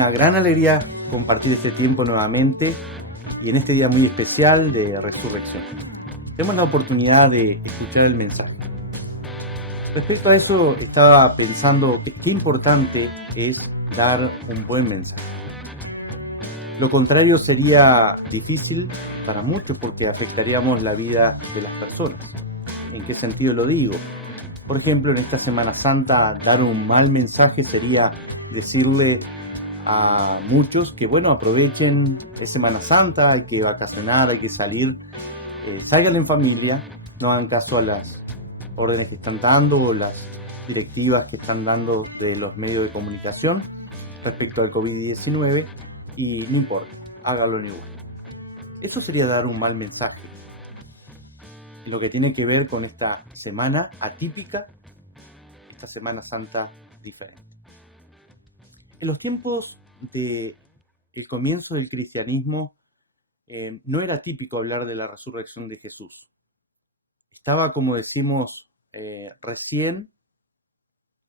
una gran alegría compartir este tiempo nuevamente y en este día muy especial de resurrección. Tenemos la oportunidad de escuchar el mensaje. Respecto a eso, estaba pensando qué importante es dar un buen mensaje. Lo contrario sería difícil para muchos porque afectaríamos la vida de las personas. ¿En qué sentido lo digo? Por ejemplo, en esta Semana Santa, dar un mal mensaje sería decirle a muchos que, bueno, aprovechen, es Semana Santa, hay que vacacionar, hay que salir, salgan en familia, no hagan caso a las órdenes que están dando o las directivas que están dando de los medios de comunicación respecto al COVID-19 y no importa, hágalo igual. Eso sería dar un mal mensaje. Lo que tiene que ver con esta semana atípica, esta Semana Santa diferente. En los tiempos del comienzo del cristianismo, no era típico hablar de la resurrección de Jesús. Estaba, como decimos, recién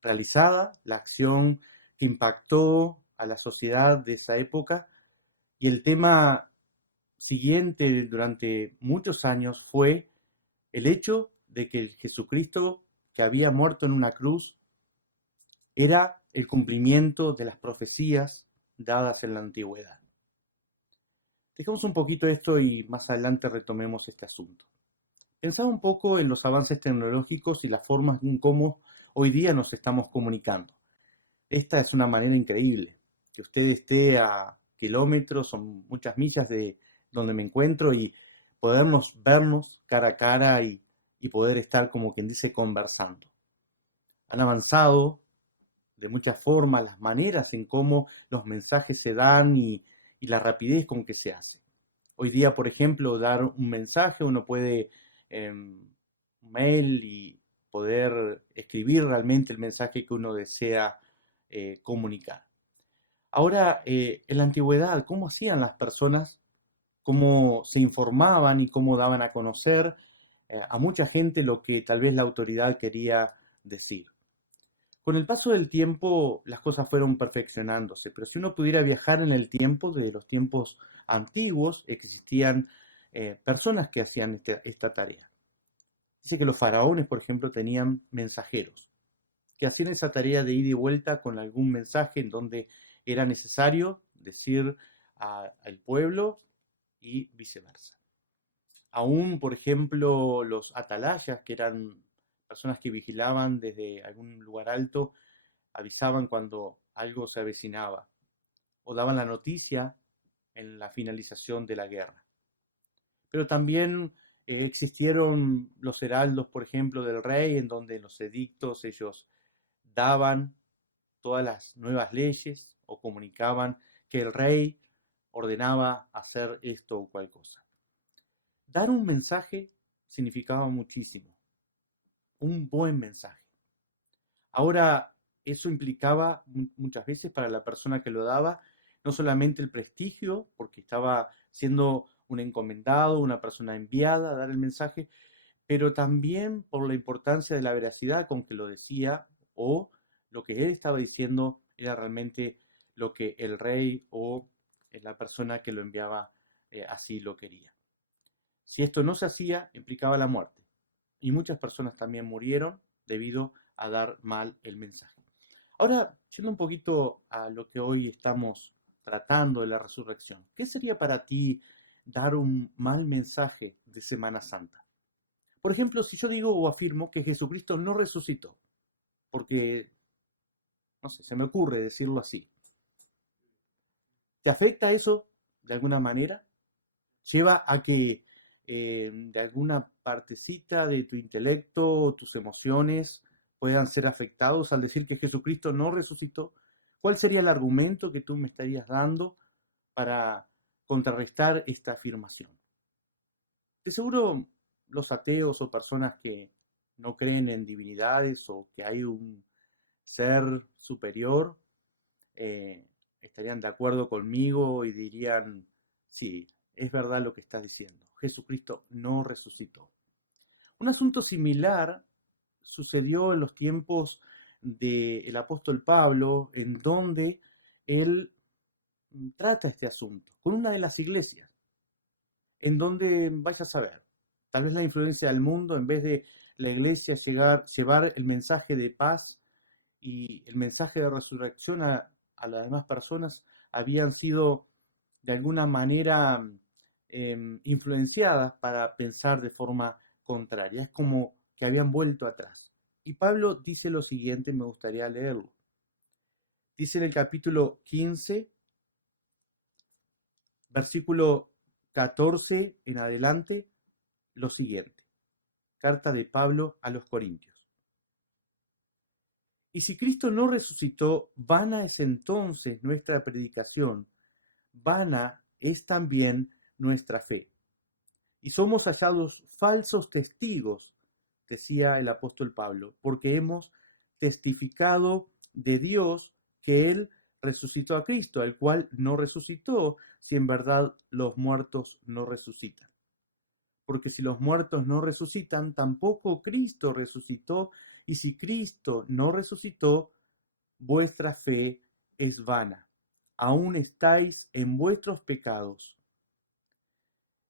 realizada la acción que impactó a la sociedad de esa época, y el tema siguiente durante muchos años fue el hecho de que el Jesucristo que había muerto en una cruz era el cumplimiento de las profecías dadas en la antigüedad. Dejemos un poquito esto y más adelante retomemos este asunto. Pensaba un poco en los avances tecnológicos y las formas en cómo hoy día nos estamos comunicando. Esta es una manera increíble, que usted esté a kilómetros o muchas millas de donde me encuentro y podernos vernos cara a cara y poder estar, como quien dice, conversando. Han avanzado de muchas formas las maneras en cómo los mensajes se dan y la rapidez con que se hace. Hoy día, por ejemplo, dar un mensaje, uno puede un mail y poder escribir realmente el mensaje que uno desea comunicar. Ahora, en la antigüedad, ¿cómo hacían las personas? ¿Cómo se informaban y cómo daban a conocer a mucha gente lo que tal vez la autoridad quería decir? Con el paso del tiempo las cosas fueron perfeccionándose, pero si uno pudiera viajar en el tiempo, de los tiempos antiguos, existían personas que hacían esta tarea. Dice que los faraones, por ejemplo, tenían mensajeros, que hacían esa tarea de ida y vuelta con algún mensaje en donde era necesario decir al pueblo y viceversa. Aún, por ejemplo, los atalayas, que eran personas que vigilaban desde algún lugar alto, avisaban cuando algo se avecinaba o daban la noticia en la finalización de la guerra. Pero también existieron los heraldos, por ejemplo, del rey, en donde en los edictos ellos daban todas las nuevas leyes o comunicaban que el rey ordenaba hacer esto o cual cosa. Dar un mensaje significaba muchísimo, un buen mensaje. Ahora, eso implicaba muchas veces para la persona que lo daba, no solamente el prestigio, porque estaba siendo un encomendado, una persona enviada a dar el mensaje, pero también por la importancia de la veracidad con que lo decía, o lo que él estaba diciendo era realmente lo que el rey o la persona que lo enviaba así lo quería. Si esto no se hacía, implicaba la muerte. Y muchas personas también murieron debido a dar mal el mensaje. Ahora, yendo un poquito a lo que hoy estamos tratando de la resurrección, ¿qué sería para ti dar un mal mensaje de Semana Santa? Por ejemplo, si yo digo o afirmo que Jesucristo no resucitó, porque, no sé, se me ocurre decirlo así, ¿te afecta eso de alguna manera? ¿Lleva a que de alguna partecita de tu intelecto o tus emociones puedan ser afectados al decir que Jesucristo no resucitó? ¿Cuál sería el argumento que tú me estarías dando para contrarrestar esta afirmación? De seguro los ateos o personas que no creen en divinidades o que hay un ser superior eh, estarían de acuerdo conmigo y dirían, sí, es verdad lo que estás diciendo, Jesucristo no resucitó. Un asunto similar sucedió en los tiempos del apóstol Pablo, en donde él trata este asunto con una de las iglesias, en donde vaya a saber, tal vez la influencia del mundo, en vez de la iglesia llevar el mensaje de paz y el mensaje de resurrección a las demás personas, habían sido de alguna manera influenciadas para pensar de forma contraria. Es como que habían vuelto atrás. Y Pablo dice lo siguiente, me gustaría leerlo. Dice en el capítulo 15, versículo 14 en adelante, lo siguiente. Carta de Pablo a los Corintios. Y si Cristo no resucitó, vana es entonces nuestra predicación, vana es también nuestra fe. Y somos hallados falsos testigos, decía el apóstol Pablo, porque hemos testificado de Dios que Él resucitó a Cristo, al cual no resucitó, si en verdad los muertos no resucitan. Porque si los muertos no resucitan, tampoco Cristo resucitó, y si Cristo no resucitó, vuestra fe es vana. Aún estáis en vuestros pecados.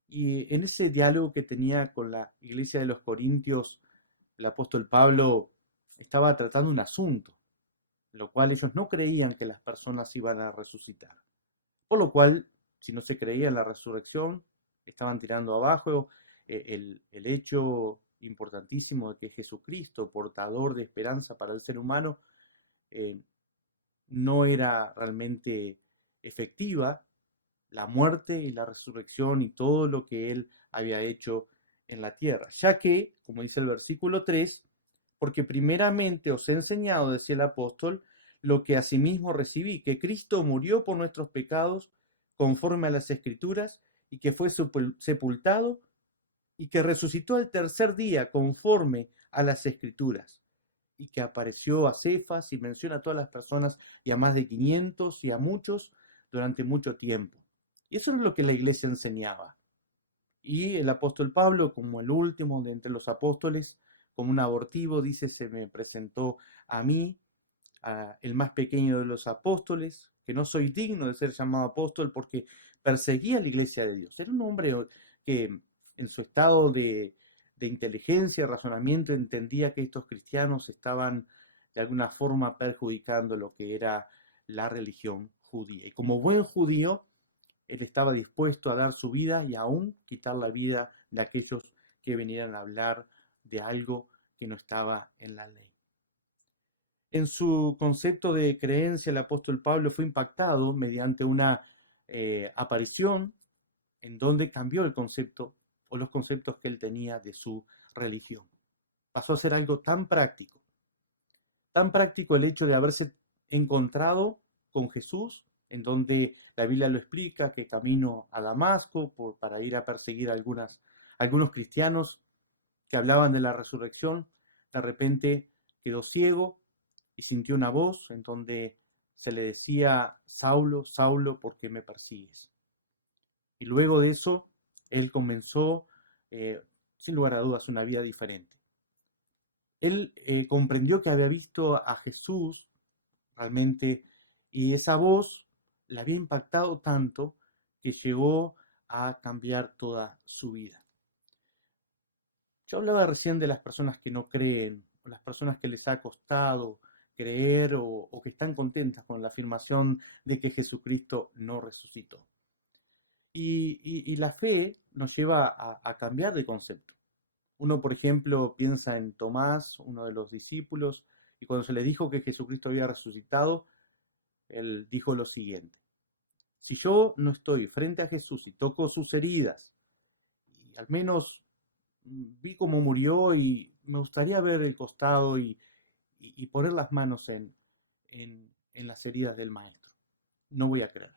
Y en ese diálogo que tenía con la iglesia de los Corintios, el apóstol Pablo estaba tratando un asunto, lo cual ellos no creían que las personas iban a resucitar. Por lo cual, si no se creía en la resurrección, estaban tirando abajo el hecho importantísimo de que Jesucristo, portador de esperanza para el ser humano, eh, no era realmente efectiva, la muerte y la resurrección y todo lo que él había hecho en la tierra, ya que, como dice el versículo 3, porque primeramente os he enseñado, decía el apóstol, lo que asimismo recibí, que Cristo murió por nuestros pecados conforme a las Escrituras, y que fue sepultado, y que resucitó al tercer día conforme a las Escrituras, y que apareció a Cefas y menciona a todas las personas y a más de 500 y a muchos durante mucho tiempo. Y eso es lo que la iglesia enseñaba. Y el apóstol Pablo, como el último de entre los apóstoles, como un abortivo, dice, se me presentó a mí, el más pequeño de los apóstoles, que no soy digno de ser llamado apóstol porque perseguía a la iglesia de Dios. Era un hombre que en su estado de inteligencia, razonamiento, entendía que estos cristianos estaban de alguna forma perjudicando lo que era la religión judía. Y como buen judío, él estaba dispuesto a dar su vida y aún quitar la vida de aquellos que vinieran a hablar de algo que no estaba en la ley. En su concepto de creencia, el apóstol Pablo fue impactado mediante una aparición en donde cambió el concepto o los conceptos que él tenía de su religión. Pasó a ser algo tan práctico el hecho de haberse encontrado con Jesús, en donde la Biblia lo explica, que camino a Damasco para ir a perseguir a algunos cristianos que hablaban de la resurrección, de repente quedó ciego y sintió una voz en donde se le decía, Saulo, Saulo, ¿por qué me persigues? Y luego de eso, él comenzó, sin lugar a dudas, una vida diferente. Él comprendió que había visto a Jesús realmente y esa voz le había impactado tanto que llegó a cambiar toda su vida. Yo hablaba recién de las personas que no creen, o las personas que les ha costado creer o que están contentas con la afirmación de que Jesucristo no resucitó. Y la fe nos lleva a cambiar de concepto. Uno, por ejemplo, piensa en Tomás, uno de los discípulos, y cuando se le dijo que Jesucristo había resucitado, él dijo lo siguiente: si yo no estoy frente a Jesús y toco sus heridas, y al menos vi cómo murió y me gustaría ver el costado y poner las manos en las heridas del maestro, no voy a creer.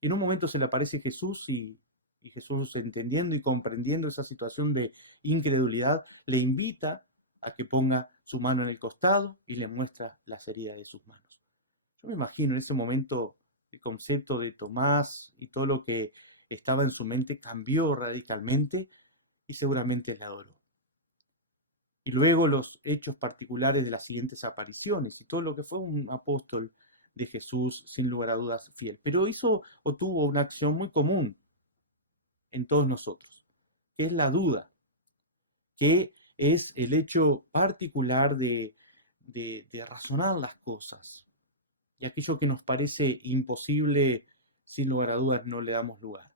Y en un momento se le aparece Jesús y Jesús, entendiendo y comprendiendo esa situación de incredulidad, le invita a que ponga su mano en el costado y le muestra las heridas de sus manos. Yo me imagino en ese momento el concepto de Tomás y todo lo que estaba en su mente cambió radicalmente y seguramente la adoró. Y luego los hechos particulares de las siguientes apariciones y todo lo que fue un apóstol de Jesús, sin lugar a dudas, fiel. Pero hizo o tuvo una acción muy común en todos nosotros, que es la duda, que es el hecho particular de razonar las cosas. Y aquello que nos parece imposible, sin lugar a dudas, no le damos lugar.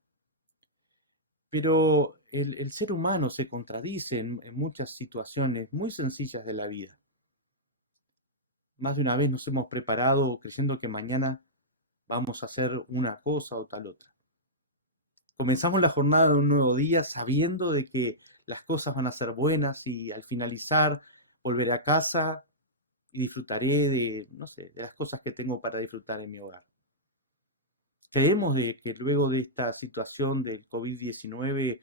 Pero el ser humano se contradice en muchas situaciones muy sencillas de la vida. Más de una vez nos hemos preparado creyendo que mañana vamos a hacer una cosa o tal otra. Comenzamos la jornada de un nuevo día sabiendo de que las cosas van a ser buenas y al finalizar volveré a casa y disfrutaré de, no sé, de las cosas que tengo para disfrutar en mi hogar. Creemos de que luego de esta situación del COVID-19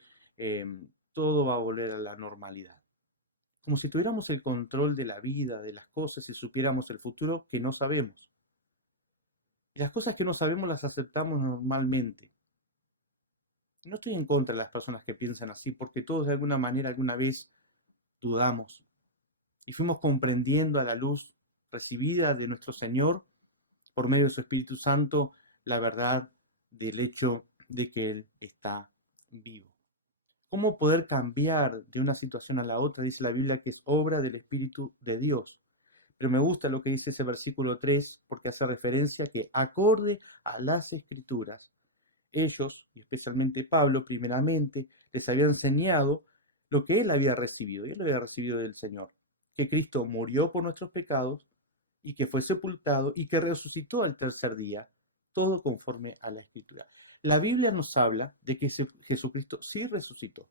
todo va a volver a la normalidad. Como si tuviéramos el control de la vida, de las cosas y supiéramos el futuro que no sabemos. Y las cosas que no sabemos las aceptamos normalmente. No estoy en contra de las personas que piensan así, porque todos de alguna manera, alguna vez dudamos y fuimos comprendiendo a la luz recibida de nuestro Señor por medio de su Espíritu Santo la verdad del hecho de que Él está vivo. ¿Cómo poder cambiar de una situación a la otra? Dice la Biblia que es obra del Espíritu de Dios. Pero me gusta lo que dice ese versículo 3 porque hace referencia que acorde a las Escrituras, ellos, y especialmente Pablo, primeramente, les había enseñado lo que él había recibido, y él lo había recibido del Señor, que Cristo murió por nuestros pecados, y que fue sepultado, y que resucitó al tercer día, todo conforme a la Escritura. La Biblia nos habla de que Jesucristo sí resucitó.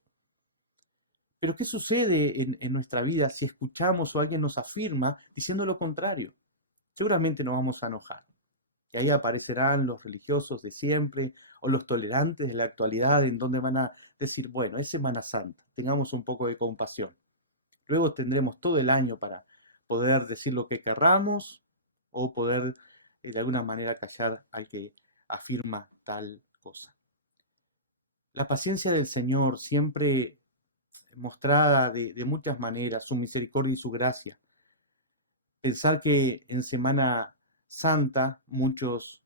Pero ¿qué sucede en nuestra vida si escuchamos o alguien nos afirma diciendo lo contrario? Seguramente nos vamos a enojar. Y ahí aparecerán los religiosos de siempre o los tolerantes de la actualidad en donde van a decir, bueno, es Semana Santa, tengamos un poco de compasión. Luego tendremos todo el año para poder decir lo que querramos o poder de alguna manera callar al que afirma tal cosa. La paciencia del Señor siempre mostrada de muchas maneras, su misericordia y su gracia. Pensar que en Semana Santa muchos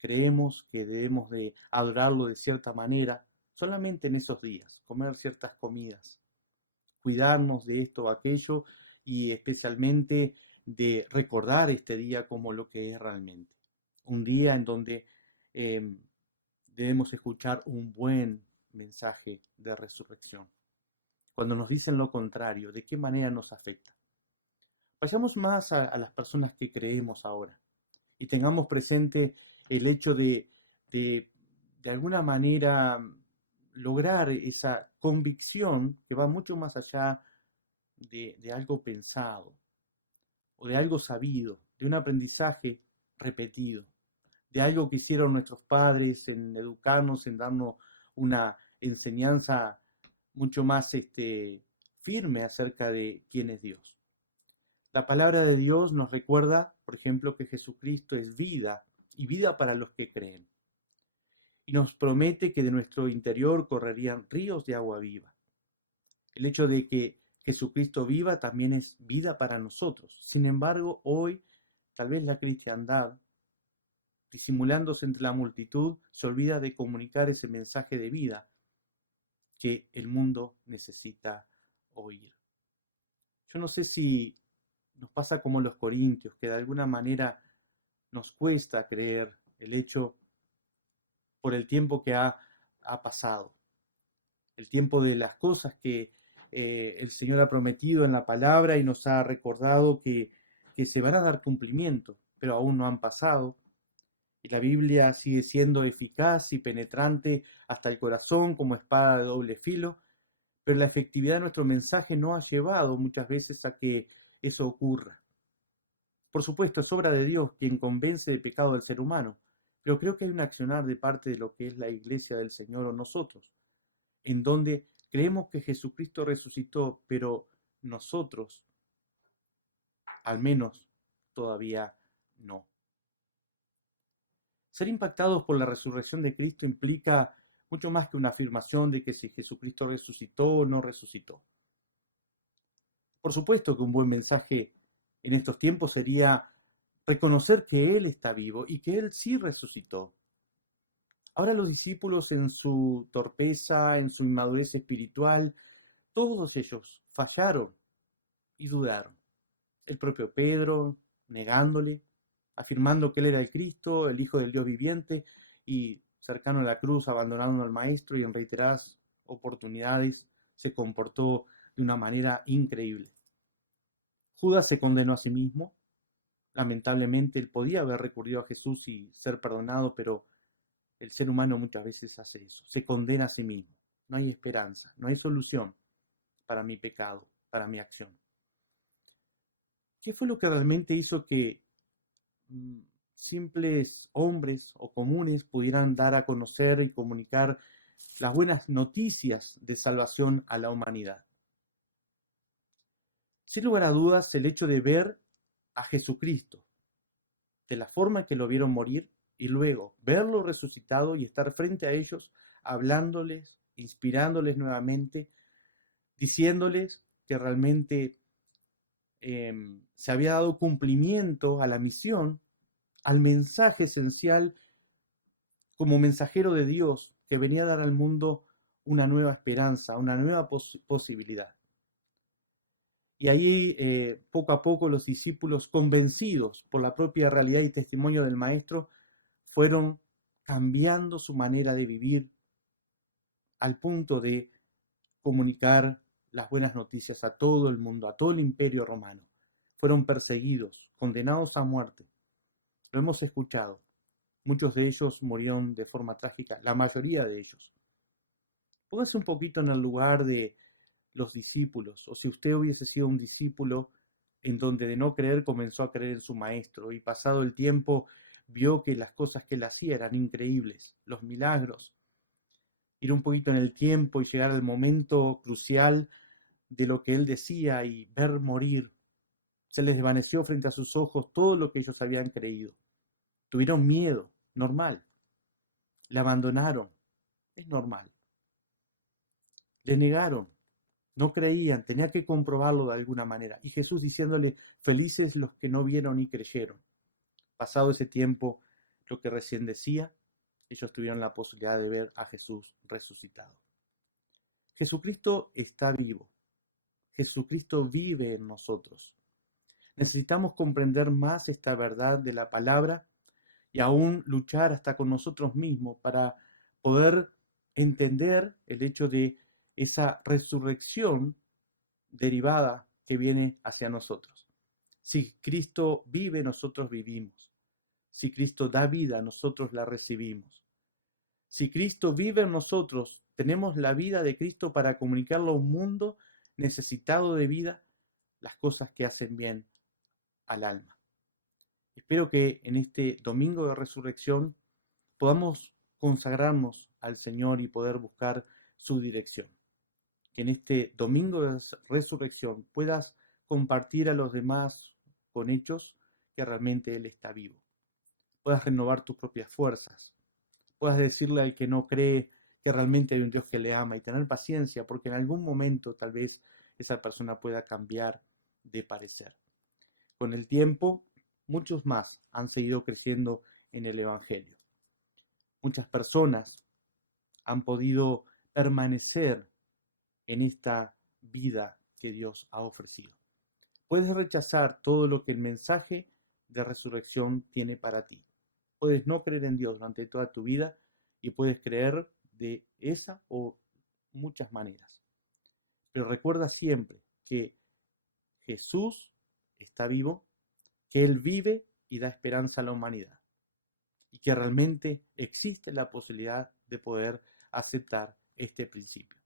creemos que debemos de adorarlo de cierta manera solamente en esos días, comer ciertas comidas, cuidarnos de esto o aquello y especialmente de recordar este día como lo que es realmente. Un día en donde debemos escuchar un buen mensaje de resurrección. Cuando nos dicen lo contrario, ¿de qué manera nos afecta? Vayamos más a las personas que creemos ahora y tengamos presente el hecho de alguna manera lograr esa convicción que va mucho más allá de algo pensado o de algo sabido, de un aprendizaje repetido, de algo que hicieron nuestros padres en educarnos, en darnos una enseñanza mucho más firme acerca de quién es Dios. La palabra de Dios nos recuerda, por ejemplo, que Jesucristo es vida y vida para los que creen. Y nos promete que de nuestro interior correrían ríos de agua viva. El hecho de que Jesucristo viva también es vida para nosotros. Sin embargo, hoy tal vez la cristiandad, disimulándose entre la multitud, se olvida de comunicar ese mensaje de vida que el mundo necesita oír. Yo no sé si nos pasa como los corintios, que de alguna manera nos cuesta creer el hecho por el tiempo que ha pasado, el tiempo de las cosas que el Señor ha prometido en la palabra y nos ha recordado que se van a dar cumplimiento, pero aún no han pasado. Y la Biblia sigue siendo eficaz y penetrante hasta el corazón como espada de doble filo, pero la efectividad de nuestro mensaje no ha llevado muchas veces a que eso ocurra. Por supuesto, es obra de Dios quien convence de pecado al ser humano, pero creo que hay un accionar de parte de lo que es la iglesia del Señor o nosotros, en donde creemos que Jesucristo resucitó, pero nosotros, al menos, todavía no. Ser impactados por la resurrección de Cristo implica mucho más que una afirmación de que si Jesucristo resucitó o no resucitó. Por supuesto que un buen mensaje en estos tiempos sería reconocer que Él está vivo y que Él sí resucitó. Ahora los discípulos en su torpeza, en su inmadurez espiritual, todos ellos fallaron y dudaron. El propio Pedro negándole, afirmando que Él era el Cristo, el Hijo del Dios viviente, y cercano a la cruz, abandonando al Maestro, y en reiteradas oportunidades se comportó de una manera increíble. Judas se condenó a sí mismo. Lamentablemente él podía haber recurrido a Jesús y ser perdonado, pero el ser humano muchas veces hace eso, se condena a sí mismo. No hay esperanza, no hay solución para mi pecado, para mi acción. ¿Qué fue lo que realmente hizo que simples hombres o comunes pudieran dar a conocer y comunicar las buenas noticias de salvación a la humanidad? Sin lugar a dudas, el hecho de ver a Jesucristo de la forma que lo vieron morir y luego verlo resucitado y estar frente a ellos, hablándoles, inspirándoles nuevamente, diciéndoles que realmente se había dado cumplimiento a la misión, al mensaje esencial como mensajero de Dios que venía a dar al mundo una nueva esperanza, una nueva posibilidad. Y ahí, poco a poco, los discípulos, convencidos por la propia realidad y testimonio del Maestro, fueron cambiando su manera de vivir al punto de comunicar las buenas noticias a todo el mundo, a todo el imperio romano. Fueron perseguidos, condenados a muerte. Lo hemos escuchado. Muchos de ellos murieron de forma trágica, la mayoría de ellos. Póngase un poquito en el lugar de los discípulos, o si usted hubiese sido un discípulo en donde de no creer comenzó a creer en su maestro y pasado el tiempo vio que las cosas que él hacía eran increíbles, los milagros. Ir un poquito en el tiempo y llegar al momento crucial de lo que él decía y ver morir. Se les desvaneció frente a sus ojos todo lo que ellos habían creído. Tuvieron miedo, normal. Le abandonaron, es normal. Le negaron, no creían, tenía que comprobarlo de alguna manera. Y Jesús diciéndole, felices los que no vieron y creyeron. Pasado ese tiempo, lo que recién decía, ellos tuvieron la posibilidad de ver a Jesús resucitado. Jesucristo está vivo. Jesucristo vive en nosotros. Necesitamos comprender más esta verdad de la palabra y aún luchar hasta con nosotros mismos para poder entender el hecho de esa resurrección derivada que viene hacia nosotros. Si Cristo vive, nosotros vivimos. Si Cristo da vida, nosotros la recibimos. Si Cristo vive en nosotros, tenemos la vida de Cristo para comunicarlo a un mundo necesitado de vida, las cosas que hacen bien al alma. Espero que en este domingo de resurrección podamos consagrarnos al Señor y poder buscar su dirección. Que en este domingo de resurrección puedas compartir a los demás con hechos que realmente Él está vivo. Puedas renovar tus propias fuerzas. Puedas decirle al que no cree que realmente hay un Dios que le ama y tener paciencia porque en algún momento tal vez esa persona pueda cambiar de parecer. Con el tiempo, muchos más han seguido creciendo en el Evangelio. Muchas personas han podido permanecer en esta vida que Dios ha ofrecido. Puedes rechazar todo lo que el mensaje de resurrección tiene para ti. Puedes no creer en Dios durante toda tu vida y puedes creer de esa o muchas maneras. Pero recuerda siempre que Jesús está vivo, que Él vive y da esperanza a la humanidad y que realmente existe la posibilidad de poder aceptar este principio.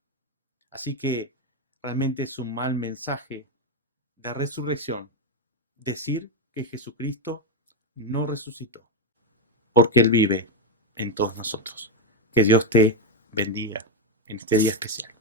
Así que realmente es un mal mensaje de resurrección decir que Jesucristo no resucitó, porque Él vive en todos nosotros. Que Dios te bendiga en este día especial.